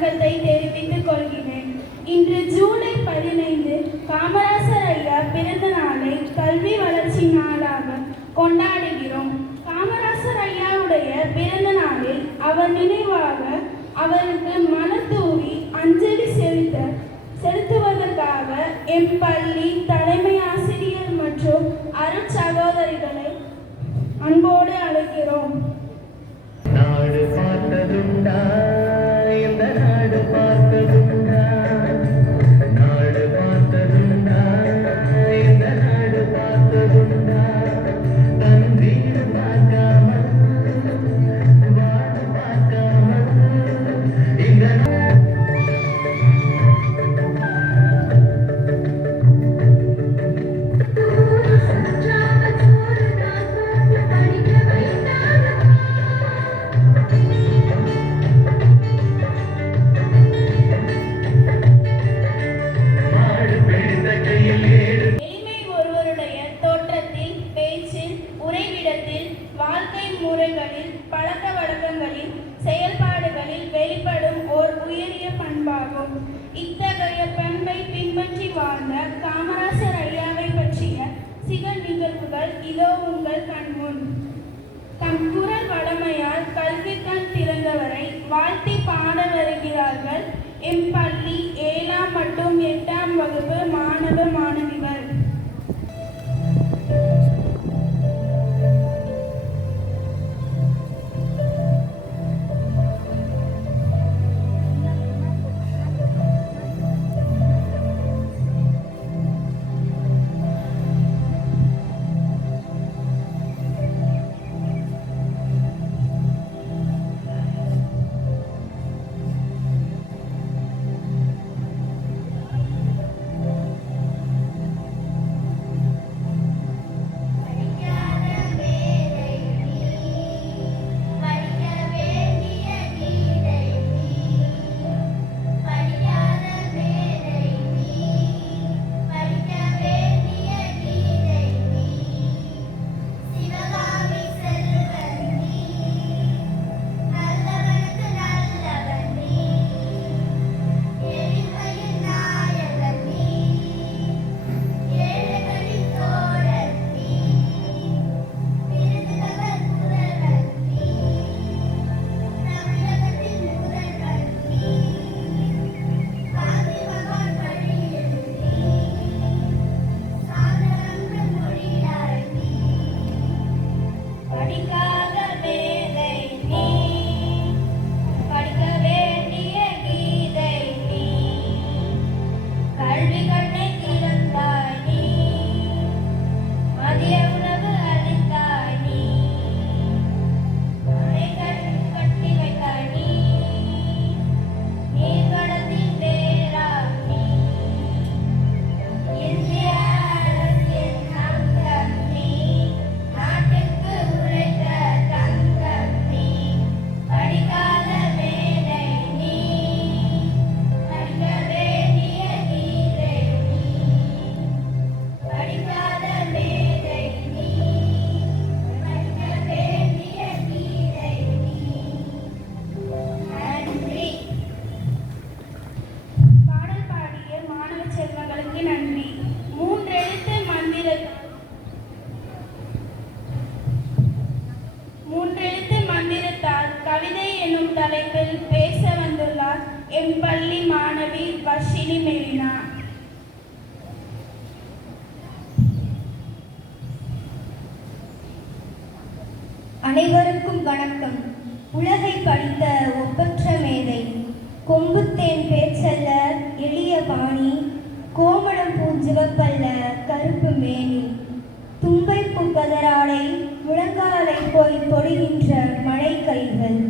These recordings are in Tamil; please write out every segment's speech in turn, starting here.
வணக்கத்தை தெரிவித்துக் கொள்கிறேன். இன்று ஜூலை 15 காமராசர் ஐயா பிறந்த நாளை கல்வி வளர்ச்சி நாளாக கொண்டாடுகிறோம். காமராசர் ஐயாவுடைய பிறந்த நாளில் அவர் நினைவாக அவருக்கு மலர் தூவி அஞ்சலி செலுத்துவதற்காக எம் பள்ளி தலைமை ஆசிரியர் மற்றும் அருட்சகோதரிகளை அன்போடு அழைக்கிறோம். நாடு பார்த்ததுண்டா, இந்த நாடு பார்த்ததுண்டா, நாடு பார்த்ததுண்டா, இந்த நாடு பார்த்ததுண்டா, தன் வீடு பார்க்காமல் வாடு பார்க்காமல் இந்த முறைகளில் பழக்க வழக்கங்களில் செயல்பாடுகளில் வெளிப்படும் ஓர் உயரிய பண்பாகும். இத்தகைய பண்பை பின்பற்றி வாழ்ந்த காமராசர் ஐயாவை பற்றிய சில நிகழ்வுகள் இதோ உங்கள் கண்முன். தம் குரல் வளமையால் கல்வி கண் திறந்தவரை வாழ்த்தி பாட வருகிறார்கள் எம் பள்ளி 7ஆம் மற்றும் 8ஆம் வகுப்பு மாணவ மாணவிகள். பேச வந்துள்ளார் எம் பள்ளி மாணவி வர்ஷினி மெரினா. அனைவருக்கும் வணக்கம். உலகை படித்த ஒப்பற்ற மேதை, கொம்புத்தேன் பேச்சல்ல எளிய பாணி, கோமணம் பூஞ்சிவப்பல்ல கருப்பு மேனி, தும்பைப்பு கதராடை முழங்காலை போய் தொடுகின்ற மழை கைகள்,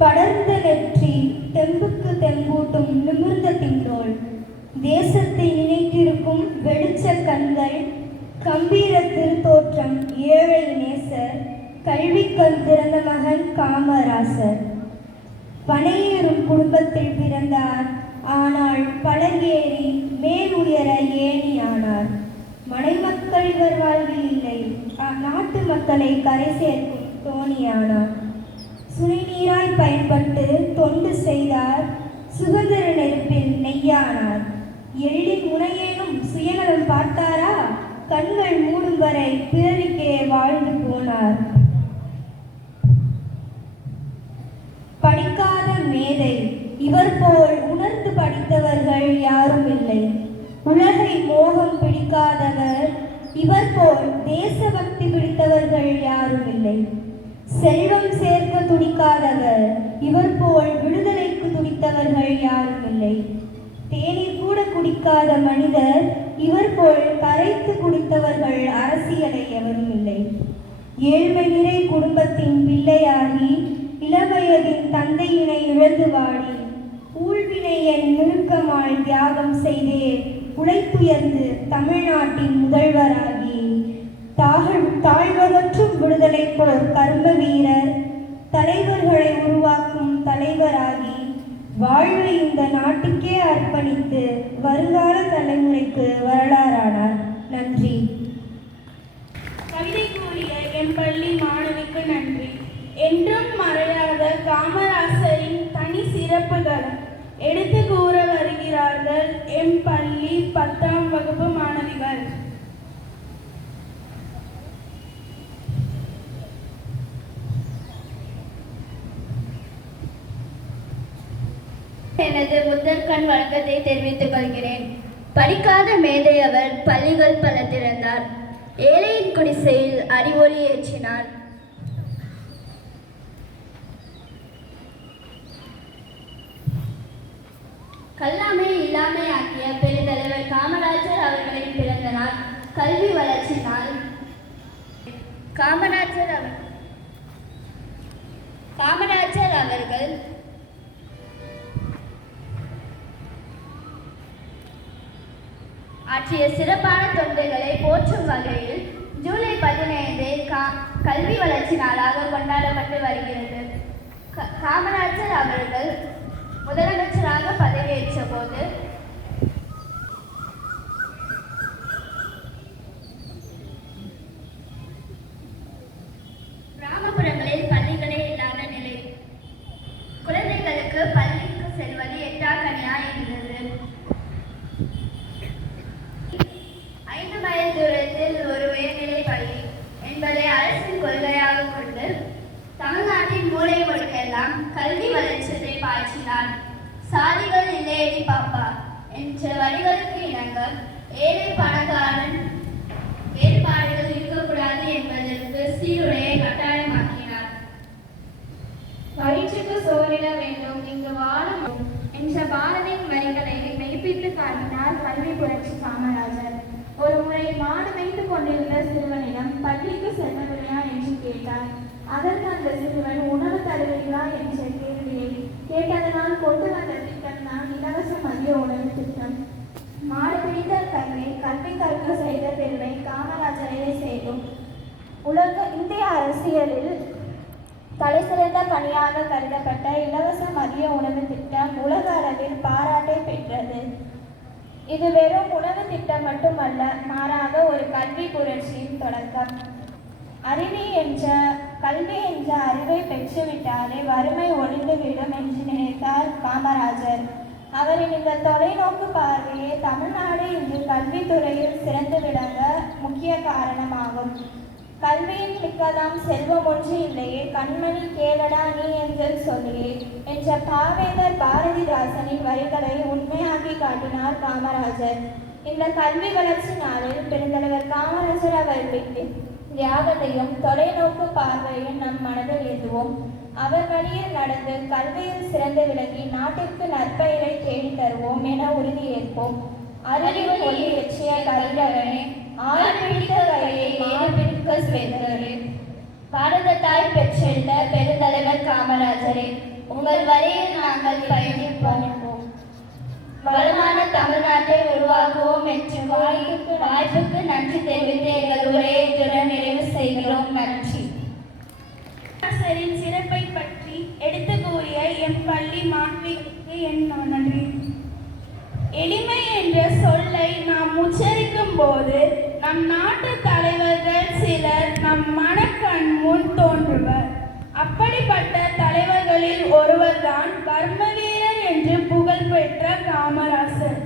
படர்ந்த நெற்றி தெம்புக்கு தெம்பூட்டும் நிமிர்ந்த திங்களோள், தேசத்தை நினைத்திருக்கும் வெளிச்ச கண்கள், கம்பீர திருத்தோற்றம் ஏழை நேசர், கல்விக்கண் திறந்த மகன் காமராசர். பனையேறும் குடும்பத்தில் பிறந்தார். ஆனால் பலகேறி மேல் உயர ஏணியானார். மனைமக்கள் இவர் வாழ்வில் இல்லை. நாட்டு மக்களை கரை சேர்க்கும் தோணியானார். சுனைநீராய் பயன்பட்டு தொண்டு செய்தார். சுதந்திர நெருப்பில் நெய்யானார். எள்ளின் முனையேனும் சுயநலம் பார்த்தாரா? கண்கள் மூடும் வரை பிறருக்கே வாழ்ந்து போனார். படிக்காத மேதை, இவர் போல் உணர்ந்து படித்தவர்கள் யாரும் இல்லை. உலகை மோகம் பிடிக்காதவர், இவர் போல் தேசபக்தி பிடித்தவர்கள் யாரும் இல்லை. செல்வம் சேர்க்க துடிக்காதவர், இவர் போல் விடுதலைக்கு துடித்தவர்கள் யாரும் இல்லை. தேநீர் கூட குடிக்காத மனிதர், இவர் போல் கரைத்து குடித்தவர்கள் அரசியலை எவரும் இல்லை. ஏழ்மை நிறை குடும்பத்தின் பிள்ளையாகி இளவயதின் தந்தையினை இழந்து வாடி ஊழ்வினையன் நுணுக்கமாய் தியாகம் செய்தே உழைத்துயர்ந்து தமிழ்நாட்டின் முதல்வராகி தாழ்வகற்றும் விடுதலை போர் கர்ம வீரர் தலைவர்களை உருவாக்கும் தலைவராகி வாழ்வை இந்த நாட்டுக்கே அர்ப்பணித்து வருங்கால தலைமுறைக்கு வரலாறானார். நன்றி. கவிதை கூறிய என் பள்ளி மாணவிக்கு நன்றி. என்றும் மறையாத காமராசரின் தனி சிறப்புகளை எடுத்து கூற வருகிறார்கள் எம் பள்ளி 10ஆம் வகுப்பு மாணவிகள். எனது முதற்கண் வணக்கத்தை தெரிவித்துக் கொள்கிறேன். படிக்காத மேதை அவர் பள்ளிகள் பல திறந்தார். ஏழையின் குடிசையில் அறிவொளி ஏற்றினார். கல்லாமை இல்லாமை ஆக்கிய பெருந்தலைவர் காமராஜர் அவர்களின் பிறந்த நாள். கல்வி வளர்ச்சி நாள். காமராஜர் அவர்கள் ஆற்றிய சிறப்பான தொண்டுகளை போற்றும் வகையில் ஜூலை 15 கல்வி வளர்ச்சி நாளாக கொண்டாடப்பட்டு வருகிறது. காமராஜர் அவர்கள் முதலமைச்சராக பதவியேற்ற போது கிராமப்புறங்களில் பள்ளிகளே இல்லாத நிலை. குழந்தைகளுக்கு பள்ளிக்கு செல்வது எட்டாக்கனியாய் இருந்தது. 5 மைல் தூரத்தில் ஒரு உயர்நிலை பள்ளி என்பதை அரசின் கொள்கையாக கொண்டு தமிழ்நாட்டின் மூலை முடுக்கெல்லாம் கல்வி வளர்ச்சியை பாய்ச்சினார். சாதிகள் இல்லையடி பாப்பா என்ற வரிகளுக்கு இணங்க ஏழை பணக்காரன் வேறுபாடுகள் இருக்கக்கூடாது என்பதற்கு சீருடையை கட்டாயமாக்கினார். வயிற்றுக்கு சோறிட வேண்டும், இங்கு வாழ என்ற பாரதியின் வரிகளை மெய்ப்பித்து காட்டினார் கல்வி புரட்சி காமராஜர். ஒரு முறை மாடு மேய்த்து கொண்டிருந்த சிறுவனிடம் பள்ளிக்கு செல்லவில்லையா என்று கேட்டார். அதற்கு அந்த சிறுவன் உணவு தருவீர்களா என்ற கேள்வியை கேட்டதனால் கொண்டு வந்த திட்டம் தான் இலவச மதிய உணவு திட்டம். மாடு பிடித்த கல்வி கற்க செய்த பெருமை காமராஜரை சேரும். இந்திய அரசியலில் தலைசிறந்த பணியாக கருதப்பட்ட இலவச மதிய உணவு திட்டம் உலக அளவில் பாராட்டை பெற்றது. இது வெறும் உணவு திட்டம் மட்டுமல்ல, மாறாக ஒரு கல்வி புரட்சியின் தொடக்கம். கல்வி என்ற அறிவை பெற்றுவிட்டாலே வறுமை ஒழிந்துவிடும் என்று நினைத்தார் காமராஜர். அவரின் இந்த தொலைநோக்கு பார்வையே தமிழ்நாடு இன்று கல்வித்துறையில் சிறந்து விளங்க முக்கிய காரணமாகும். கல்வியின் மிக்கதாம் செல்வம் ஒன்று இல்லையே, கண்மணி கேளடா நீ என்று சொல்லியே என்ற பாவேந்தர் பாரதிதாசனின் வரிகளை உண்மையாக்கி காட்டினார் காமராஜர். இந்த கல்வி வளர்ச்சி நாளில் பெருந்தலைவர் காமராஜர் அவர்களின் தியாகத்தையும் தொலைநோக்கு பார்வையும் நம் மனதில் ஏற்றுவோம். அவர் வழியில் நடந்து கல்வியில் சிறந்து விளங்கி நாட்டிற்கு நற்பெயரை தேடி தருவோம் என உறுதியேற்போம். அறிவு ஒளி எச்சிய கல்வரனே, ஆள் பிடித்த கையை மாறு பிடிக்க சேர்ந்தவரே, பாரத தாய் பெற்றெடுத்த பெருந்தலைவர் காமராஜரே, உங்கள் வழியில் நாங்கள் பயணிப்போம். வளமான தமிழ்நாட்டை உருவாக்குவோம் என்ற வாய்ப்புக்கு நன்றி தெரிவித்து எங்கள் உரையை நிறைவு செய்கிறோம். நன்றி. காமராசரின் சிறப்பை பற்றி எடுத்து கூறிய எம் பள்ளி மாணவிகளுக்கு என் நன்றி. எளிமை என்ற சொல்லை நாம் உச்சரிக்கும் போது நம் நாட்டு தலைவர்கள் சிலர் நம் மனக்கண் முன் தோன்றுவர். அப்படிப்பட்ட தலைவர்களில் ஒருவர்தான் கர்மவீரர் என்று புகழ் பெற்ற காமராசர்.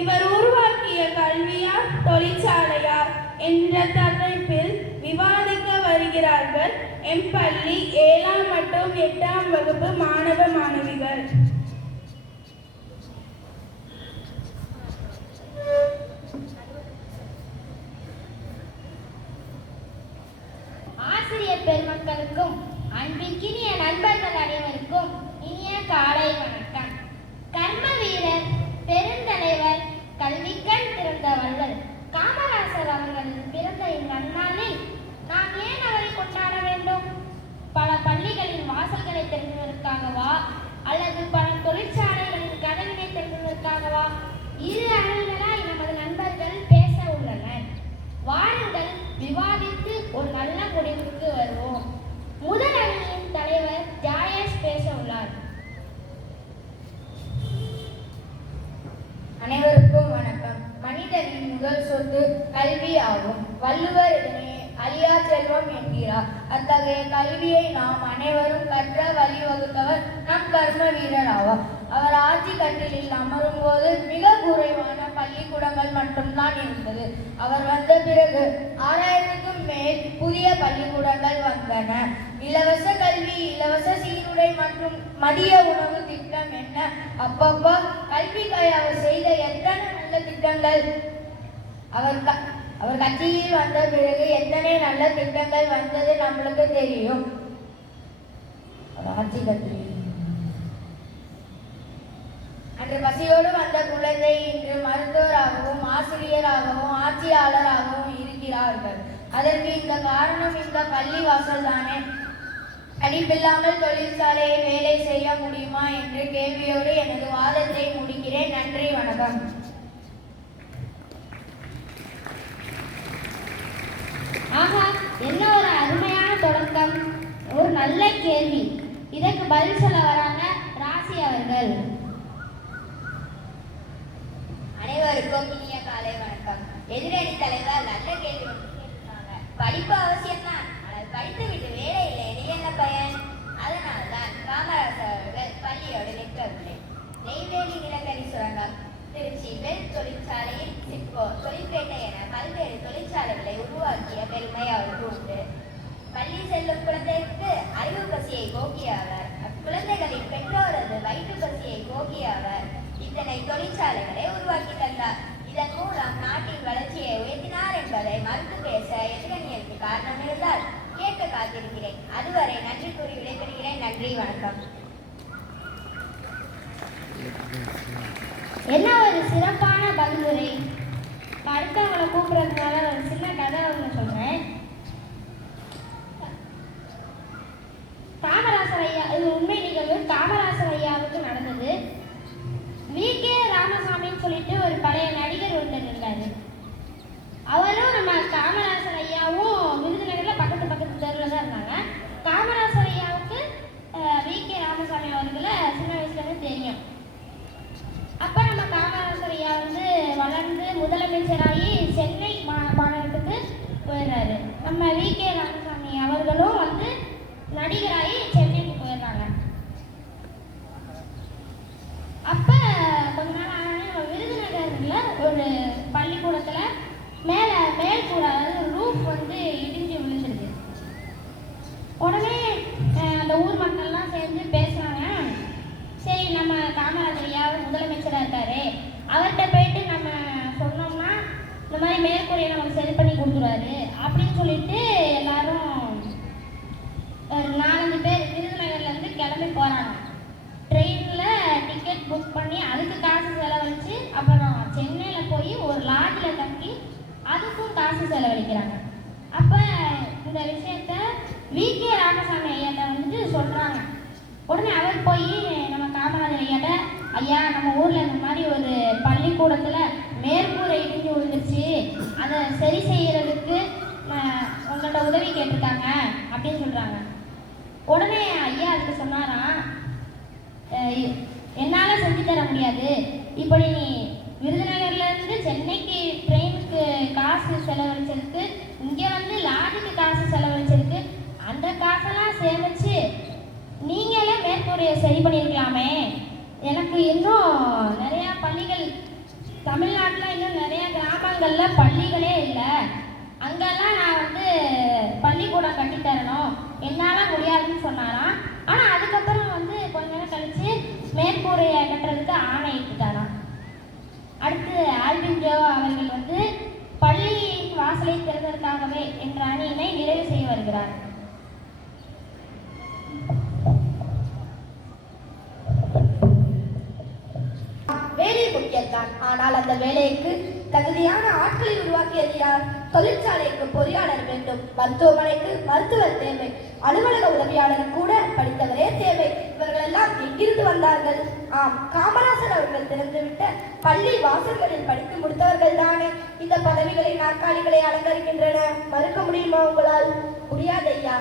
இவர் உருவாக்கிய கல்வியா தொழிற்சாலையா என்ற தலைப்பில் விவாதிக்க வருகிறார்கள் எம் பள்ளி 7ஆம் மற்றும் 8ஆம் வகுப்பு மாணவ மாணவிகள். ஆசிரியர் பெருமக்களுக்கும் அன்பிற்கினிய நண்பர்கள் அனைவருக்கும் இனிய காலை வணக்கம். கர்ம வீரர், பெருந்தலைவர், கல்விக்கண் திறந்த வள்ளல் காமராசர் அவர்களின் பிறந்த இந்நன்னாளில் நாம் ஏன் அவரை கொண்டாட வேண்டும்? பல பள்ளிகளின் வாசல்களை திறந்ததற்காகவா அல்லது பல தொழிற்சாலைகளின் கதவினை திறந்ததற்காகவா? இரு அணிகளாய் நமது நண்பர்கள் பேச உள்ளனர். வாருங்கள், விவாதித்து ஒரு நல்ல முடிவுக்கு வருவோம். முதல் அணியின் தலைவர் ஜாயேஷ் பேச உள்ளார். அனைவருக்கும் வணக்கம். மனிதனின் முதல் சொத்து கல்வி ஆகும். வள்ளுவர் இதனை அழியா செல்வம் என்கிறார். அத்தகைய கல்வியை நாம் அனைவரும் கற்ற வழிவகுத்தவர் நம் கர்ம வீரர் ஆவார். அவர் ஆட்சி கட்டிலில் அமரும் போது மிக குறைவான பள்ளிக்கூடங்கள் மட்டும்தான் இருந்தது. அவர் வந்த பிறகு 6000க்கும் மேல் புதிய பள்ளிக்கூடங்கள் வந்தன. இலவச கல்வி, இலவச சீருடை மற்றும் மதிய உணவு திட்டம் என்ன அப்பப்பா கல்விக்காய் அவர் செய்த எத்தனை நல்ல திட்டங்கள்! அவர் கட்சியில் வந்த பிறகு எத்தனை நல்ல திட்டங்கள் வந்தது நம்மளுக்கு தெரியும். ஆட்சி கட்சியில் அன்று பசியோடு வந்த குழந்தை இன்று மருத்துவராகவும் ஆசிரியராகவும் ஆட்சியாளராகவும் இருக்கிறார்கள். அதற்கு இந்த காரணம் இந்த பள்ளி வாசல் தானே. படிப்பில்லாமல் தொழிற்சாலையை வேலை செய்ய முடியுமா என்ற கேள்வியோடு எனது வாதத்தை முடிக்கிறேன். நன்றி, வணக்கம். ஆஹா, என்ன ஒரு அருமையான தொடக்கம், ஒரு நல்ல கேள்வி. இதற்கு பதில் சொல்ல வராங்க ராசி அவர்கள். அனைவருக்கும் இனிய காலை வணக்கம். எதிரணி தலைவர் நல்ல கேள்வி கேட்டிருக்காங்க. படிப்பு அவசியம் தான், ஆனால் படித்து விட்டு வேலை இல்லை, இது என்ன பயன்? அதனால்தான் காமராசர் அவர்கள் பள்ளியோடு நிற்கவில்லை. நெய்வேலி நிலக்கரி சுரங்கம், திருச்சி பெல் தொழிற்சாலையில் சிட்கோ, தொழிற்பேட்டை என பல்வேறு தொழிற்சாலைகளை உருவாக்கிய பெருமை அவருக்கு உண்டு. பள்ளி செல்லும் குழந்தைக்கு அறிவு பசியை போக்கிய அவர், அக்குழந்தைகளின் பெற்றோரது வயிற்று பசியை போக்கிய அவர் இத்தனை தொழிற்சாலைகளை உருவாக்கி தந்தார். இதன் மூலம் நாட்டின் வளர்ச்சியை உயர்த்தினார் என்பதை மறுத்து பேச எதிரணியருக்கு காரணம் இருந்தால் கேட்க காத்திருக்கிறேன். அதுவரை நன்றி கூறி விடைபெறுகிறேன். நன்றி, வணக்கம். என்ன ஒரு சிறப்பான பதிலுரை. அடுத்தவங்களை கூப்பிடுறதுனால ஒரு சின்ன கதை ஒன்று சொல்றேன். காமராசர் ஐயா, இது உண்மை நிகழ்வு, காமராசர் ஐயாவுக்கு நடந்தது. VK ராமசாமின்னு சொல்லிட்டு ஒரு பழைய நடிகர் ஒருத்தர் இருந்தாரு. அவரும் நம்ம காமராசர் ஐயாவும் விருதுநகர்ல பக்கத்து தெருவில் தான் இருந்தாங்க. காமராசர் ஐயாவுக்கு VK ராமசாமி அவர்களை சின்ன வயசுல இருந்து தெரியும். அப்ப நம்ம காமராசர் ஐயா வந்து வளர்ந்து முதலமைச்சராகி சென்னை மாநகரத்துக்கு போயிடுறாரு. நம்ம VK ராமசாமி அவர்களும் வந்து நடிகராகி சென்னைக்கு போயிடுறாங்க. அப்ப கொஞ்ச நாள் ஆனாலே விருதுநகர்ல ஒரு பள்ளிக்கூடத்துல மேல்கூட, அதாவது ரூஃப் வந்து இடிஞ்சு விழுந்துருது. உடனே அந்த ஊர் மக்கள்லாம் சேர்ந்து பேசுறாங்க. சரி, நம்ம காமராஜர் ஐயாவும் முதலமைச்சராக இருக்காரு, அவர்கிட்ட போயிட்டு நம்ம சொன்னோம்னா இந்த மாதிரி மேற்கூரையை நமக்கு சரி பண்ணி கொடுத்துருவாரு அப்படின்னு சொல்லிட்டு எல்லாரும் ஒரு 4-5 பேர் விருதுநகர்லேருந்து கிளம்பி போகிறாங்க. ட்ரெயினில் டிக்கெட் புக் பண்ணி அதுக்கு காசு செலவழித்து அப்புறம் சென்னையில் போய் ஒரு லாட்ஜில் தங்கி அதுக்கும் காசு செலவழிக்கிறாங்க. அப்போ இந்த விஷயத்த VK ராமசாமி ஐயாட்ட வந்துட்டு சொல்கிறாங்க. உடனே அவர் போய் நம்ம காமராஜர் ஐயாட்ட, ஐயா, நம்ம ஊரில் இந்த மாதிரி ஒரு பள்ளிக்கூடத்தில் மேற்கூரை இடிஞ்சு விழுந்துருச்சு, அதை சரி செய்யறதுக்கு உங்களோட உதவி கேட்டிருக்காங்க அப்படின்னு சொல்கிறாங்க. உடனே ஐயா அதுக்கு சொன்னாராம், என்னால் செஞ்சு தர முடியாது, இப்படி நீ விருதுநகர்லேருந்து சென்னைக்கு ட்ரெயினுக்கு காசு செலவழிச்சதுக்கு, இங்கே வந்து லாட்ஜுக்கு காசு செலவழிச்சதுக்கு, அந்த காசெல்லாம் சேமிச்சு நீங்களே மேற்கூரையை சரி பண்ணியிருக்கலாமே, எனக்கு இன்னும் தமிழ்நாட்டில் இன்னும் நிறைய கிராமங்களில் பள்ளிகளே இல்லை. அங்கெல்லாம் நான் வந்து பள்ளிக்கூடம் கட்டித்தரணும், என்னால் முடியாதுன்னு சொன்னாராம். ஆனால் அதுக்கப்புறம் வந்து கொஞ்ச நேரம் கழித்து மேற்கூரையை கட்டுறதுக்கு ஆணையிட்டுட்டாராம். அடுத்து ஆல்வின் ஜோ அவர்கள் வந்து பள்ளியின் வாசலை திறந்ததற்காகவே என்ற அணியினை நிறைவு செய்ய வருகிறார். வேலை முக்கியம்தான், ஆனால் அந்த வேலைக்கு தகுதியான ஆட்களை உருவாக்கியது யார்? தொழிற்சாலைக்கு பொறியாளர் வேண்டும், மருத்துவமனைக்கு மருத்துவர் தேவை, அலுவலக உதவியாளர் கூட படித்தவரே தேவை. இவர்களெல்லாம் எங்கிருந்து வந்தார்கள்? ஆம், காமராசர் அவர்கள் திறந்துவிட்ட பள்ளி வாசல்களில் படித்து முடித்தவர்கள் தானே இந்த பதவிகளை நாற்காலிகளை அலங்கரிக்கின்றன. மறுக்க முடியுமா உங்களால்? முடியாது ஐயா.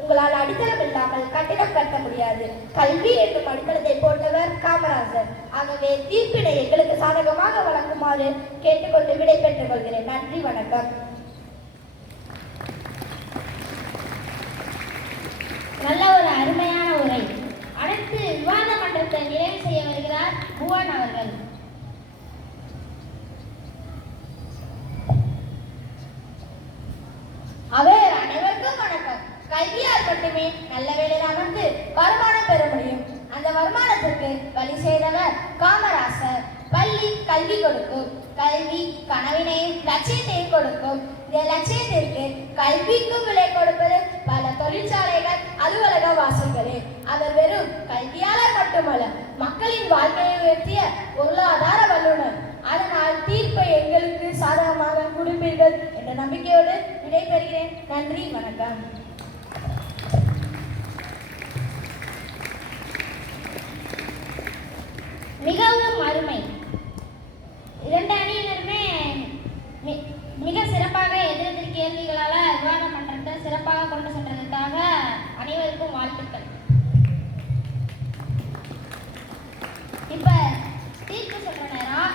உங்களால் அடித்தளம் இல்லாமல் கட்டிடம் கட்ட முடியாது. கல்வி என்னும் அடித்தளத்தை போட்டவர் காமராசர். ஆகவே தீர்ப்பினை எங்களுக்கு சாதகமாக வழங்குமாறு கேட்டுக்கொண்டு விடை பெற்றுக் கொள்கிறேன். நன்றி, வணக்கம். நல்ல ஒரு அருமையான உரை. அடுத்து விவாத மன்றத்தை நிறைவு செய்ய வருகிறார் புவன் அவர்கள். அனைவருக்கும் வணக்கம். கல்வியால் மட்டுமே நல்ல வேலையில் அமர்ந்து வருமானம் பெற முடியும். அந்த வருமானத்திற்கு வழி செய்தவர் காமராசர். பள்ளி கல்வி கொடுக்கும், கல்வி கனவினையும் லட்சியத்தையும் கொடுக்கும். இந்த லட்சியத்திற்கு கல்விக்கும் விலை கொடுப்பது பல தொழிற்சாலைகள், அலுவலக வாசல்களே. அவர் வெறும் கல்வியாளர் மட்டுமல்ல, மக்களின் வாழ்க்கையை உயர்த்திய பொருளாதார வல்லுநர். அதனால் தீர்ப்பை எங்களுக்கு சாதகமாக கொடுப்பீர்கள் என்ற நம்பிக்கையோடு விடைபெறுகிறேன். நன்றி, வணக்கம். மிகவும் அருமை. இரண்டு அணியினருமே மிக சிறப்பாக எதிரெதிர் கேள்விகளால் விவாத மன்றத்தை சிறப்பாக கொண்டு சென்றதற்காக அனைவருக்கும் வாழ்த்துக்கள். இப்ப தீர்ப்பு சொல்ற நேரம்.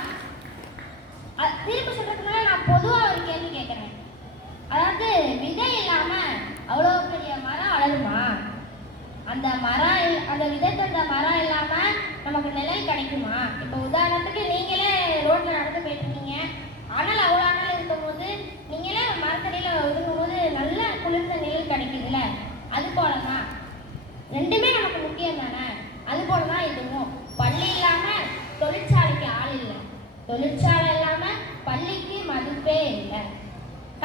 தீர்ப்பு சொல்றதுனால நான் பொதுவாக ஒரு கேள்வி கேட்கிறேன். அதாவது விதை இல்லாம அவ்வளோ பெரிய மரம் வளருமா? அந்த விதை தந்த மரம் இல்லாம நமக்கு நிழல் கிடைக்குமா? இப்போ உதாரணத்துக்கு நீங்களே ரோட்ல நடந்து போயிட்டு இருக்கீங்க, அனல் அவ்வளோ அனல் இருக்கும்போது நீங்களே மரத்தடியில ஒதுங்கும் போது நல்ல குளிர்ந்த நிழல் கிடைக்குதுல்ல, அது போலதான் ரெண்டுமே நமக்கு முக்கியம் தானே. அது போலதான் இதுவும். பள்ளி இல்லாம தொழிற்சாலைக்கு ஆள் இல்லை, தொழிற்சாலை இல்லாம பள்ளிக்கு மதிப்பே இல்லை.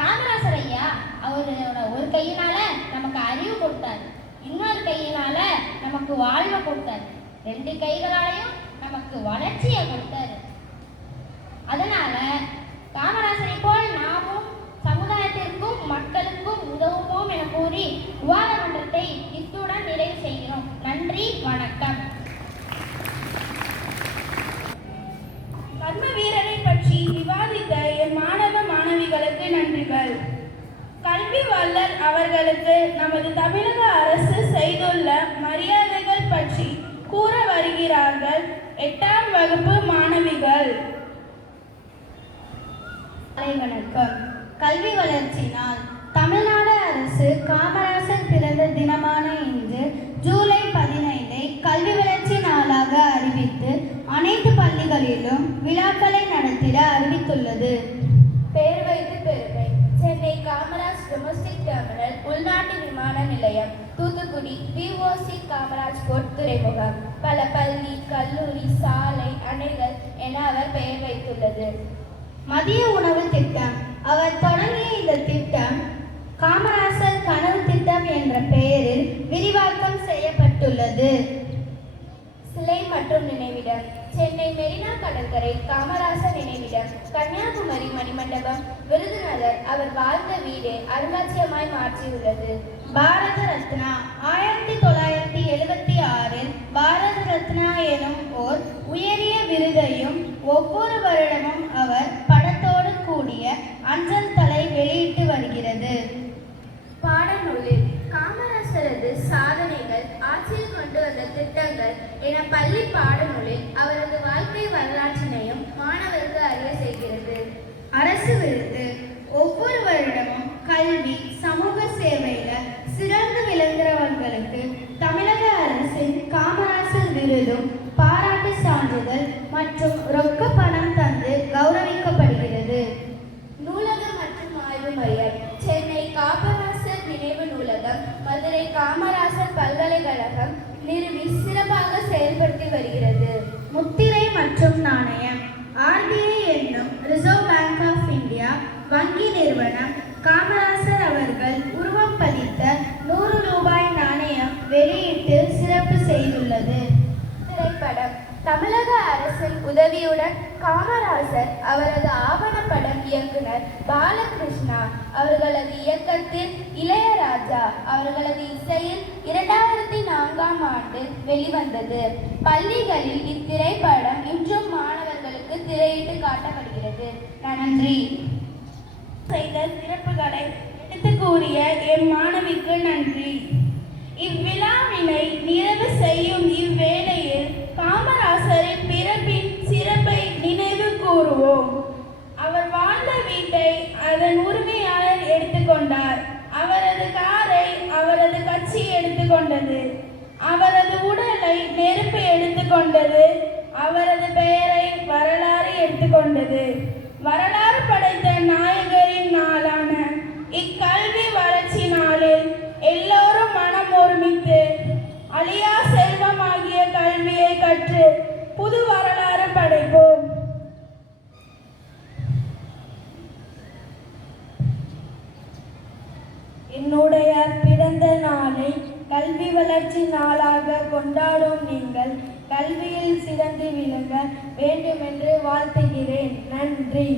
காமராசர் ஐயா அவரோட ஒரு கையினால நமக்கு அறிவு கொடுத்தாரு, இன்னொரு கையினால நமக்கு வாழ்வை கொடுத்தாரு, ரெண்டு கைகளாலையும் நமக்கு வளர்ச்சியை கொடுத்தாரு. அதனால காமராசரை போல் நாமும் சமுதாயத்திற்கும் மக்களுக்கும் உதவுவோம் என கூறி விவாத மன்றத்தை இத்துடன் நிறைவு செய்கிறோம். நன்றி, வணக்கம். கர்ம வீரரை பற்றி விவாதித்த என் மாணவ மாணவிகளுக்கு நன்றிகள். கல்வி வல்லர் அவர்களுக்கு நமது தமிழக அரசு செய்துள்ள மரியாதைகள் பற்றி கூற வருகிறார்கள் 8ஆம் வகுப்பு மாணவிகள். வணக்கம். கல்வி வளர்ச்சி நாள். தமிழ்நாடு அரசு காமராசர் பிறந்த தினமான இன்று ஜூலை 15 கல்வி வளர்ச்சி நாளாக அறிவித்து அனைத்து பள்ளிகளிலும் விழாக்களை நடத்திட அறிவித்துள்ளது. பெயர் வைத்து பெருமை. சென்னை காமராஜ் டொமஸ்டிக் டெர்மினல் உள்நாட்டு விமான நிலையம், தூத்துக்குடி பிஓசி காமராஜ் போர்ட் துறைமுகம், பல பள்ளி, கல்லூரி, சாலை, அணைகள் என அவர் பெயர் வைத்துள்ளது. மதிய உணவு திட்டம். அவர் தொடங்கிய இந்த திட்டம் காமராசர் கனவு திட்டம் என்ற பெயரில் விரிவாக்கம் செய்யப்பட்டுள்ளது. சிலை மற்றும் நினைவிடம். சென்னை மெரினா கடற்கரை காமராசர் நினைவிடம், கன்னியாகுமரி மணிமண்டபம், விருதுநகர் அவர் வாழ்ந்த வீடு அருங்காட்சியகமாய் மாற்றியுள்ளது. பாரத ரத்னா. 1976 பாரத ரத்னா எனும் ஓர் உயரிய விருதையும் ஒவ்வொரு வருடமும் அவர் படத்தோடு கூடிய அஞ்சல் தலை வெளியிட்டு வருகிறது. பாடநூலில் காமராசரது சாதனைகள், ஆட்சியில் கொண்டு வந்த திட்டங்கள் என பள்ளி பாடநூலில் அவரது வாழ்க்கை வரலாற்றினையும் மாணவருக்கு அறிய செய்கிறது. அரசு விருது. ஒவ்வொரு வருடமும் கல்வி சமூக சேவையில சிறந்து விளங்குகிறவர்களுக்கு தமிழக அரசின் காமராசர் விருதும் பாராட்டு சான்றிதழ் மற்றும் ரொக்க பணம் தந்து கௌரவிக்கப்படுகிறது. நூலகம் மற்றும் ஆய்வு மையம் சென்னை காமராசர் நினைவு நூலகம், மதுரை காமராசர் பல்கலைக்கழகம் நிறுவி சிறப்பாக செயல்படுத்தி வருகிறது. முத்திரை மற்றும் நாணயம் RBI என்னும் ரிசர்வ் பேங்க் ஆஃப் இந்தியா வங்கி நிறுவனம் காமராசர் அவர்கள் உருவம் பதித்த 100 ரூபாய் நாணயம் வெளியிட்டு சிறப்பு செய்துள்ளது. திரைப்படம் தமிழக அரசின் உதவியுடன் காமராசர் அவரது ஆவணப்படம் இயக்குனர் பாலகிருஷ்ணா அவர்களது இயக்கத்தில் இளையராஜா அவர்களது இசையில் 2004ஆம் ஆண்டு வெளிவந்தது. பள்ளிகளில் இத்திரைப்படம் இன்றும் மாணவர்களுக்கு திரையிட்டு காட்டப்படுகிறது. நன்றி. செய்த சிறப்புகளை எடுத்து கூறிய எம் மாணவிக்கு நன்றி. இவ்விழாவினை நிறைவு செய்யும் இவ்வேளையில் காமராசரின் பிறப்பின் சிறப்பை நினைவு கூறுவோம். அவர் வாழ்ந்த வீட்டை அதன் உரிமையாளர் எடுத்துக்கொண்டார். அவரது காரை அவரது கட்சி எடுத்துக்கொண்டது. அவரது உடலை நெருப்பு எடுத்துக்கொண்டது. அவரது பெயரை வரலாறு எடுத்துக்கொண்டது. வரலாறு படைத்த நாயகரின் நாளான இக்கல்வி வளர்ச்சி நாளில் எல்லோரும் மனம் ஒருமித்து அழியா செல்வமாகிய கல்வியை கற்று புது வரலாறு படைப்போம். என்னுடைய பிறந்த நாளை கல்வி வளர்ச்சி நாளாக கொண்டாடும் நீங்கள் கல்வியில் சிறந்து விளங்க வேண்டும் என்று வாழ்த்துகிறேன். நன்றி.